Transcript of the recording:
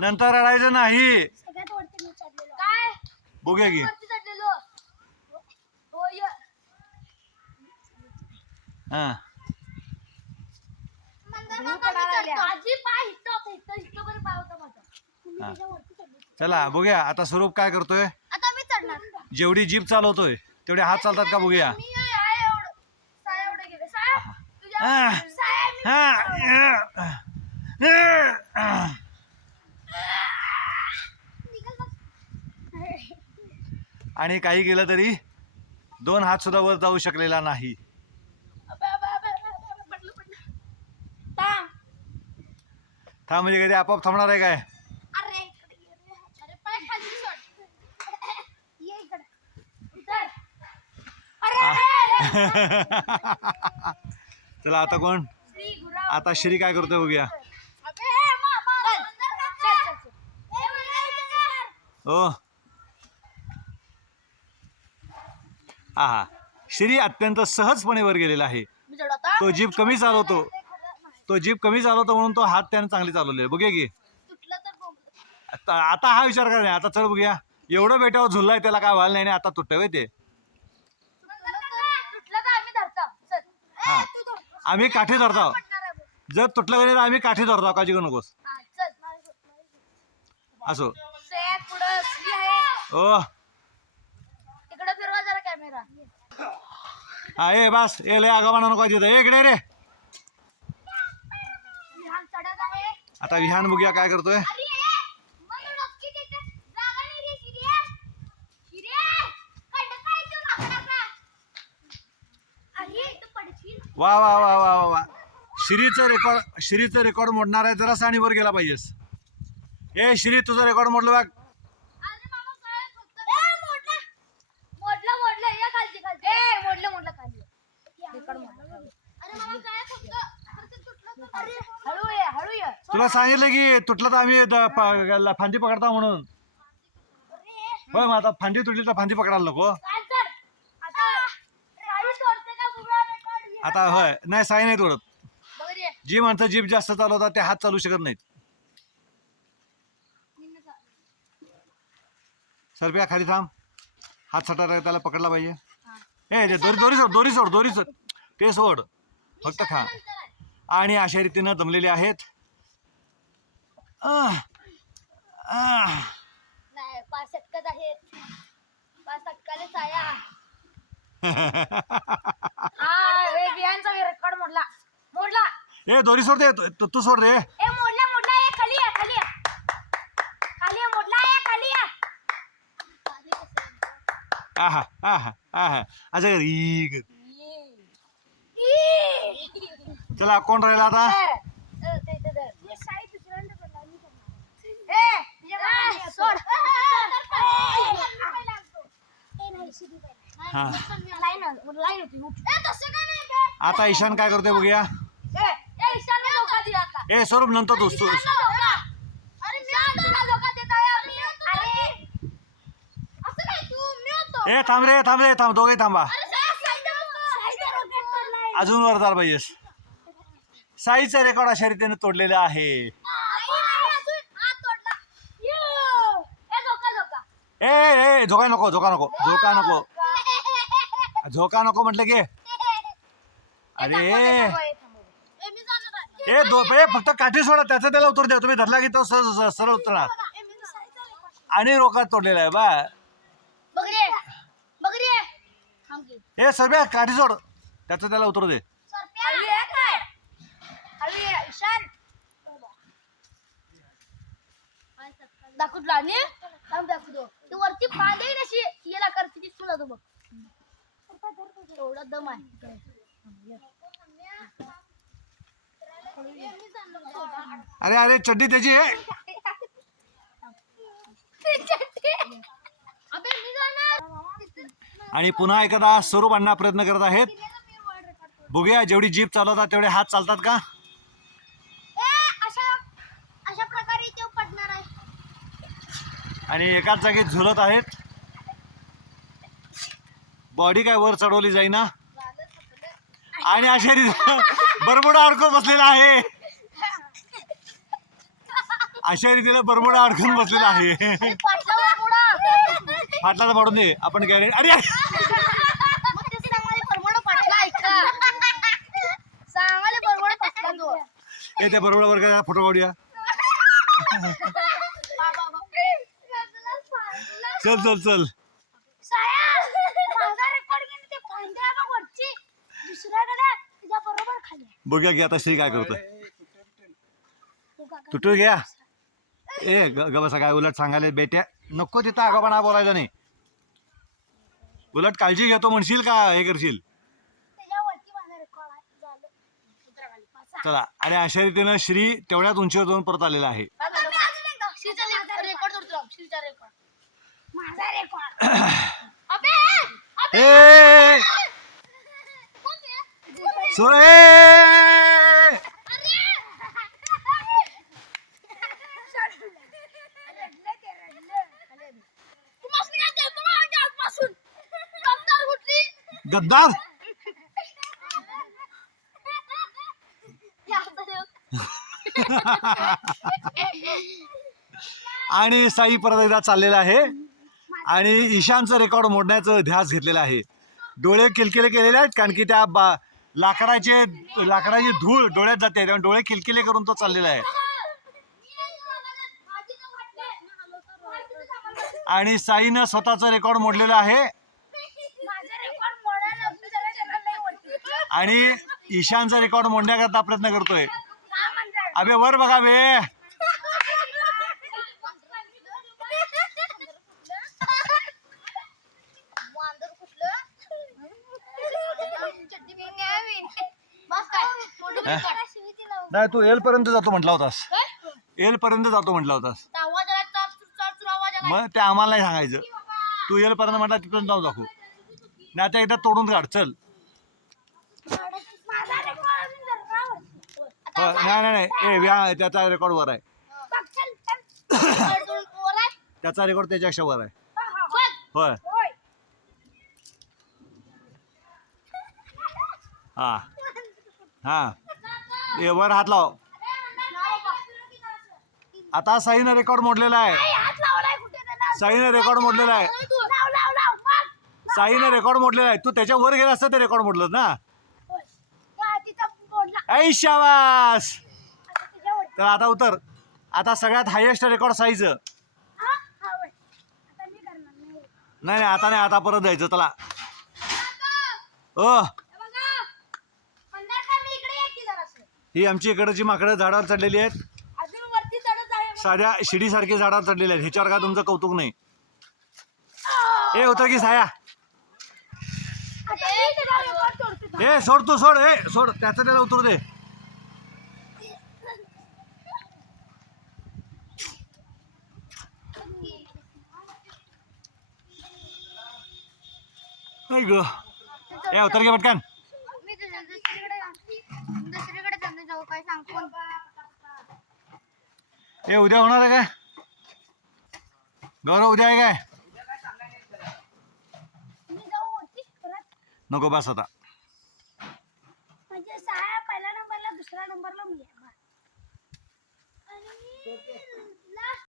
नंतर रडायचं नाही. बघूया की हा चला बघूया आता स्वरूप काय करतोय. जेवढी जीप चालवतोय तेवढे हात चालतात का बघूया. आणि काही केलं तरी 2 हात सुद्धा वर जाऊ शकलेला नाही. था म्हणजे कधी आपोआप थांबणार आहे काय. चला आता कोण आता श्री काय करतोय बघूया. हो हा श्री अत्यंत सहजपणे वर गेलेला आहे. तो जीप कमी चालवतो म्हणून तो हात त्याने चांगले चालवले. बघूया की आता हा विचार करा नाही. आता चल बघूया एवढं बेटावर झुललाय त्याला काय व्हायला नाही. आता तुटतंय ते आम्ही काठी धरतो. जर तुटलं गेलं तर आम्ही काठी धरतो. काळजी करू नकोस. असो ओ हा ए बस ए लय आगावाना नको तिथं. इकडे रे. आता विहान बघूया काय करतोय. वा वा वा वा वा श्रीचं रेकॉर्ड मोडणार आहे. जरा आणि वर गेला पाहिजेस. ए श्री तुझं रेकॉर्ड मोडलं बघ. तुला सांगितलं की तुटलं तर आम्ही फांदी पकडता म्हणून. होय मग आता फांदी तुटली तर फांदी पकडायला नको. आता होय नाही साई नाही तोडत. जी माणसं जीप जास्त चालवतात ते हात चालू शकत नाहीत. सरप्या खाली थांब. हात सटारा त्याला पकडला पाहिजे. ए दोरी सोड ते सोड. फक्त खा. आणि अशा रीतीनं जमलेले आहेत. ए दोरी सोड दे. तू सोड रे. आहा आहा आहा अच्छा चला कोण राहिला आता. आता ईशान काय करतोय बघूया. ए स्वरूप नंतर दोस्त ए थांब रे दोघे थांबा. अजून वर झाला पाहिजेस. साईचं रेकॉर्ड अशा रीतीने तोडलेलं आहे. ए झोका नको म्हटलं की. अरे फक्त काठी सोडा. त्याचं त्याला उत्तर द्या. तुम्ही धरला की तो सरळ उतरणार. आणि रोकात तोडलेला आहे बा. हे सर्व काठी सोड. त्याचं त्याला उत्तर दे. वरती फांदी नशी याला करते ती तुला बघ. एवढा दम आहे. अरे चड्डी त्याची आहे. आणि पुन्हा एकदा स्वरूप आणण्याचा प्रयत्न करत आहेत. बघूया जेवढी जीप चालवतात तेवढे हात चालतात का. अशा प्रकारे ते पडणार आहे. आणि एकाच जागी झुलत आहेत. बॉडी काय वर चढवली जाईना. आणि अशा बरबुडा अडकून बसलेला आहे. अशा रीतीला बरमुडा अडकून बसलेला आहे. आणि पाटलावर पुढं. फाटला पडून दे आपण गॅरेंटी. अरे मग ते सांगाले बरमुडा पाटला ऐका. सांगाले बरमुडा पाटला तो. ए त्या बरमुडावर काय फोटो काढूया. चल चल चल. साया, माझा रेकॉर्ड घेऊन ते फांद्या बघ वरची. दुसऱ्याकडे तुझ्या बरोबर खाली. बघूया की आता श्री काय करतोय. तुटू घ्या. ए बसा काय उलट सांगायला बेट्या नको तिथं आगापणा बोलायचा नाही. उलट काळजी घेतो म्हणशील का हे करशील. त्याच्यावरती माझा रेकॉर्ड आहे. झालं. उतराखाली. पासा. चला आणि अशा रीतीनं श्री तेवढ्याच उंचीवर जाऊन परत आलेला आहे. माझा रेकॉर्ड. अबे अबे ए सोळे गद्दार. आणि साई परत एकदा चाललेला आहे आणि ईशानचं रेकॉर्ड मोडण्याचं ध्यास घेतलेला आहे. डोळे किलकिले केलेले आहेत कारण की त्या लाकडाची धूळ डोळ्यात जाते त्यामुळे डोळे किलकिले करून तो चाललेला आहे. आणि साईनं स्वतःचा रेकॉर्ड मोडलेला आहे आणि ईशानचा रेकॉर्ड मोडण्याकरता प्रयत्न करतोय. अबे वर बघा बे. नाही तू एल पर्यंत जातो म्हटला होतास. एल पर्यंत जातो म्हटला होतास. मग ते आम्हाला नाही सांगायचं. तू एल पर्यंत म्हटला तिथून जाऊ दाखवू. नाही आता एकदा तोडून काढ चल. नाही नाही नाही ए व्या त्याचा रेकॉर्ड वर आहे. त्याचा रेकॉर्ड त्याच्यापेक्षा वर आहे. होय हा हा ए वर हात लाव. आता साईनं रेकॉर्ड मोडलेला आहे. साईनं रेकॉर्ड मोडलेला आहे. साईनं रेकॉर्ड मोडलेला आहे. तू त्याच्या वर गेला असतं ते रेकॉर्ड मोडलं ना. ऐ शाबास. तर आता उतर. आता सगळ्यात हायेस्ट रेकॉर्ड साईचं. नाही नाही आता नाही आता परत जायचं चला. ओ ही आमची इकडची माकडं झाडावर चढलेली आहेत. साध्या शिडीसारखी झाडावर चढलेली आहेत. ह्याच्यावर काय तुमचं कौतुक नाही. ए उतर की साया. ए सोड तू सोड. ए सोड त्याचं त्याला उतरू दे. ग ए उतर घे पटकन. ए उद्या होणार आहे काय गौरव. उद्या आहे काय. नको बस आता. म्हणजे सहा पहिल्या नंबरला दुसऱ्या नंबरला मी आहे.